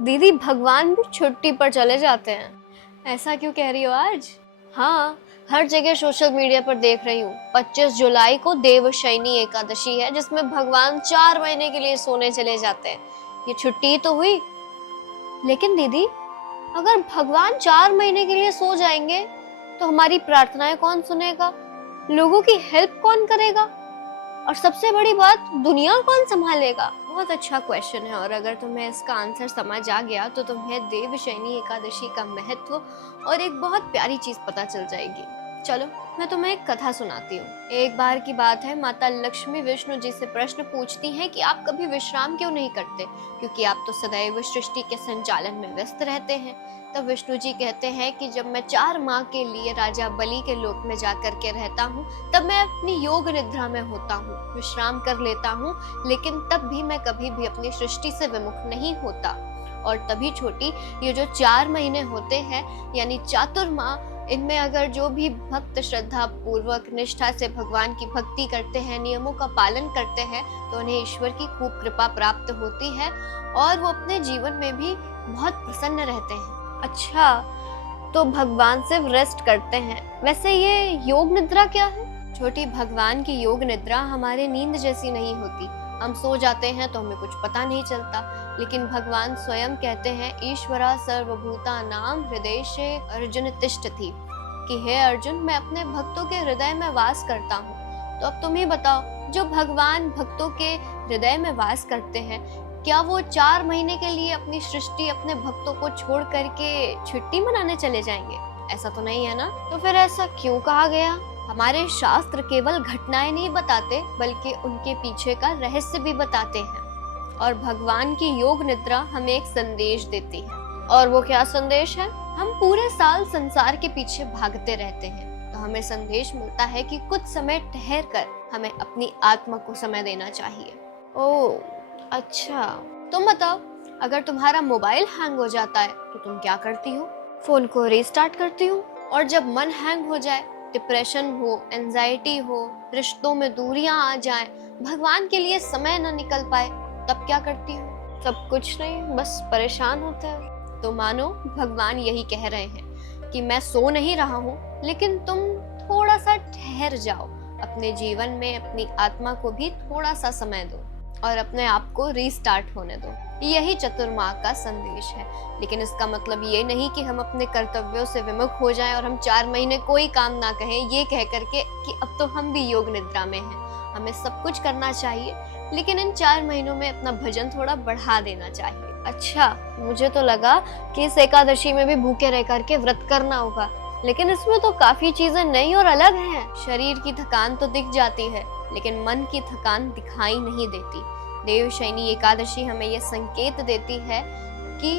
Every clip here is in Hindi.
दीदी भगवान भी छुट्टी पर चले जाते हैं, ऐसा क्यों कह रही हो आज? हाँ, हर जगह सोशल मीडिया पर देख रही हूँ 25 जुलाई को देवशयनी एकादशी है जिसमें भगवान 4 महीने के लिए सोने चले जाते हैं। ये छुट्टी तो हुई, लेकिन दीदी अगर भगवान 4 महीने के लिए सो जाएंगे तो हमारी प्रार्थनाएं कौन सुनेगा, लोगों की हेल्प कौन करेगा, और सबसे बड़ी बात दुनिया कौन संभालेगा? बहुत अच्छा क्वेश्चन है, और अगर तुम्हें इसका आंसर समझ आ गया तो तुम्हें देवशयनी एकादशी का महत्व और एक बहुत प्यारी चीज पता चल जाएगी। चलो मैं तुम्हें एक कथा सुनाती हूँ। एक बार की बात है, माता लक्ष्मी विष्णु जी से प्रश्न पूछती हैं कि आप कभी विश्राम क्यों नहीं करते, क्योंकि आप तो सदैव सृष्टि के संचालन में व्यस्त रहते हैं। तब विष्णु जी कहते हैं कि जब मैं 4 माह के लिए राजा बलि के लोक में जाकर के रहता हूँ तब मैं अपनी योग निद्रा में होता हूँ, विश्राम कर लेता हूँ, लेकिन तब भी मैं कभी भी अपनी सृष्टि से विमुख नहीं होता। और तभी छोटी, ये जो 4 महीने होते हैं यानी चातुर्माह, इनमें अगर जो भी भक्त श्रद्धा पूर्वक निष्ठा से भगवान की भक्ति करते हैं, नियमों का पालन करते हैं, तो उन्हें ईश्वर की खूब कृपा प्राप्त होती है और वो अपने जीवन में भी बहुत प्रसन्न रहते हैं। अच्छा, तो भगवान सिर्फ रेस्ट करते हैं, वैसे ये योग निद्रा क्या है? छोटी, भगवान की योग निद्रा हमारे नींद जैसी नहीं होती। हम सो जाते हैं तो हमें कुछ पता नहीं चलता, लेकिन भगवान स्वयं कहते हैं ईश्वरा सर्वभूतानां हृदयेषु अर्जुन तिष्ठति, कि हे अर्जुन, मैं अपने भक्तों के हृदय में वास करता हूँ। तो अब तुम ही बताओ, जो भगवान भक्तों के हृदय में वास करते हैं, क्या वो 4 महीने के लिए अपनी सृष्टि, अपने भक्तों को छोड़ करके छुट्टी मनाने चले जाएंगे? ऐसा तो नहीं है ना? तो फिर ऐसा क्यों कहा गया? हमारे शास्त्र केवल घटनाएं नहीं बताते बल्कि उनके पीछे का रहस्य भी बताते हैं, और भगवान की योग निद्रा हमें एक संदेश देती है। और वो क्या संदेश है? हम पूरे साल संसार के पीछे भागते रहते हैं, तो हमें संदेश मिलता है कि कुछ समय ठहर कर हमें अपनी आत्मा को समय देना चाहिए। ओह अच्छा, तुम बताओ, अगर तुम्हारा मोबाइल हैंग हो जाता है तो तुम क्या करती हो? फोन को रीस्टार्ट करती हो। और जब मन हैंग हो जाए, डिप्रेशन हो, एंजाइटी हो, रिश्तों में दूरियां आ जाएं, भगवान के लिए समय न निकल पाए, तब क्या करती हो? सब कुछ नहीं, बस परेशान होता है। तो मानो भगवान यही कह रहे हैं कि मैं सो नहीं रहा हूँ, लेकिन तुम थोड़ा सा ठहर जाओ, अपने जीवन में अपनी आत्मा को भी थोड़ा सा समय दो और अपने आप को रीस्टार्ट होने दो। यही चतुर्माह का संदेश है। लेकिन इसका मतलब ये नहीं कि हम अपने कर्तव्यों से विमुख हो जाएं और हम 4 महीने कोई काम ना कहें, ये कह करके कि अब तो हम भी योग निद्रा में हैं। हमें सब कुछ करना चाहिए, लेकिन इन 4 महीनों में अपना भजन थोड़ा बढ़ा देना चाहिए। अच्छा, मुझे तो लगा कि इस एकादशी में भी भूखे रह करके व्रत करना होगा, लेकिन इसमें तो काफी चीजें नई और अलग हैं। शरीर की थकान तो दिख जाती है, लेकिन मन की थकान दिखाई नहीं देती। देवशयनी एकादशी हमें यह संकेत देती है कि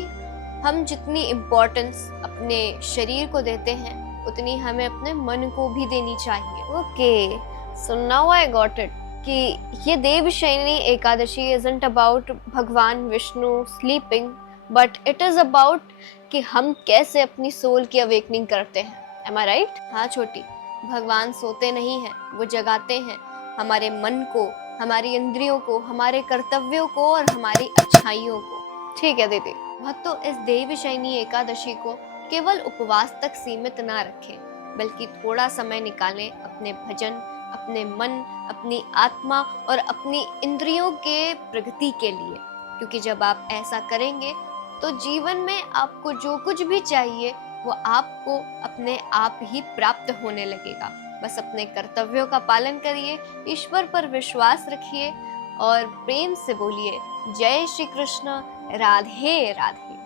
हम जितनी इम्पोर्टेंस अपने शरीर को देते हैं, उतनी हमें अपने मन को भी देनी चाहिए। Okay, so now I got it कि ये देवशयनी एकादशी isn't about भगवान Vishnu sleeping, but it is about कि हम कैसे अपनी सोल की अवेकनिंग करते हैं। Am I right? हाँ छोटी, भगवान सोते नहीं हैं, वो जगाते हैं हमारे मन को, हमारी इंद्रियों को, हमारे कर्तव्यों को और हमारी अच्छाइयों को। ठीक है दीदी, भक्तों, इस देवशयनी एकादशी को केवल उपवास तक सीमित ना रखें, बल्कि थोड़ा समय निकालें अपने भजन, अपने मन, अपनी आत्मा और अपनी इंद्रियों के प्रगति के लिए। क्योंकि जब आप ऐसा करेंगे तो जीवन में आपको जो कुछ भी चाहिए वो आपको अपने आप ही प्राप्त होने लगेगा। बस अपने कर्तव्यों का पालन करिए, ईश्वर पर विश्वास रखिए और प्रेम से बोलिए जय श्री कृष्ण, राधे राधे।